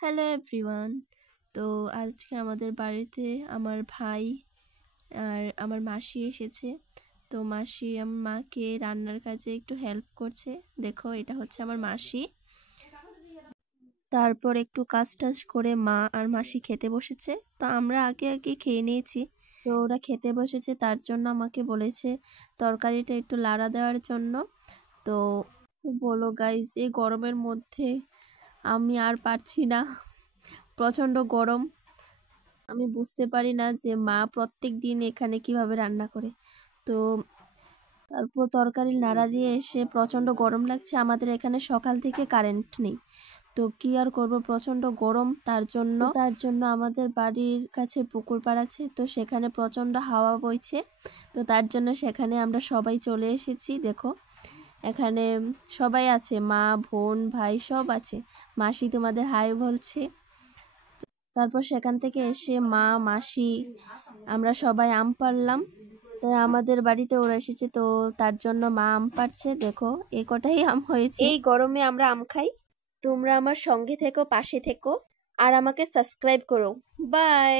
Hello everyone. তো আজকে আমাদের বাড়িতে আমার ভাই আর আমার মাসি এসেছে। তো মাসি আমার মাকে রান্নার কাজে একটু হেল্প করছে। দেখো, এটা হচ্ছে আমার মাসি। তারপর একটু কাজ টাজ করে মা আর মাসি খেতে বসেছে। তো আমরা আগে আগে খেয়ে নিয়েছি। তো ওরা খেতে বসেছে, তার জন্য আমাকে বলেছে তরকারিটা একটু লাড়া দেওয়ার জন্য। তো বলো গাইস, এই গরমের মধ্যে আমি আর পারছি না, প্রচণ্ড গরম। আমি বুঝতে পারি না যে মা প্রত্যেক দিন এখানে কিভাবে রান্না করে। তো তারপর তরকারি নাড়া দিয়ে এসে প্রচণ্ড গরম লাগছে। আমাদের এখানে সকাল থেকে কারেন্ট নেই, তো কি আর করব, প্রচণ্ড গরম। তার জন্য আমাদের বাড়ির কাছে পুকুর পাড় আছে, তো সেখানে প্রচণ্ড হাওয়া বইছে। তো তার জন্য সেখানে আমরা সবাই চলে এসেছি। দেখো, এখানে সবাই আছে, মা বোন ভাই সব আছে। মাসি তোমাদের হাই বলছে। তারপর সেখান থেকে এসে মা মাসি আমরা সবাই আম পাড়লাম। তাই আমাদের বাড়িতে ওরা এসেছে, তো তার জন্য মা আম পাড়ছে। দেখো, এই কটাই আম হয়েছে। এই গরমে আমরা আম খাই। তোমরা আমার সঙ্গে থেকো, পাশে থেকো, আর আমাকে সাবস্ক্রাইব করো। বাই।